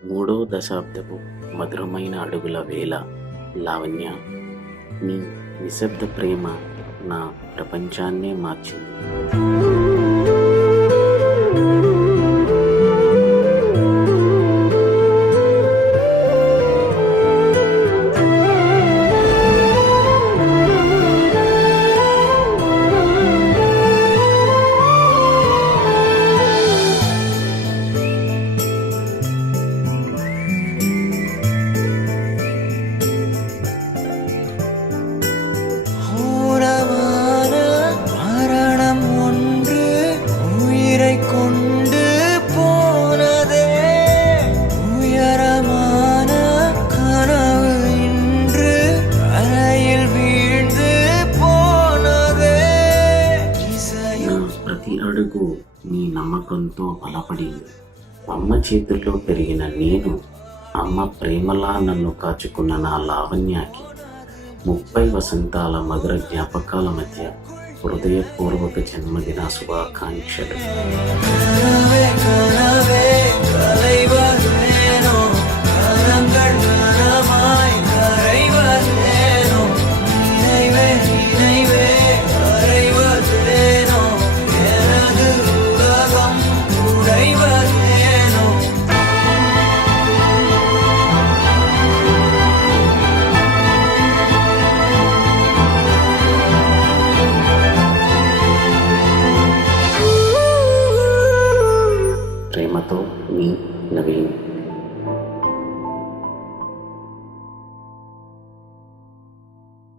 మూడో దశాబ్దపు మధురమైన అడుగుల వేళ. లావణ్య, నీ నిశ్శబ్ద ప్రేమ నా ప్రపంచాన్నే మార్చింది. மரணம் ஒன்று உயிரை கொண்டு போனதே, உயரமான கனவு இன்று அறையில் வீழ்ந்து போனதே. నా ప్రతి అడుగు నీ నమ్మకంతో బలపడింది. అమ్మ చేతుల్లో పెరిగిన నేను, అమ్మ ప్రేమలా నన్ను కాచుకున్న నా లావణ్యాకి 30 వసంతాల మధుర జ్ఞాపకాల మధ్య హృదయపూర్వక జన్మదిన శుభాకాంక్షలు. கனவே கனவே கலைவதேனோ, கரங்கள் கனமாய் கரைவதேனோ, நினைவே நினைவே கரைவதேனோ, எனது உலகம் உடைவதேனோ. ప్రేమతో మీ నవీన్.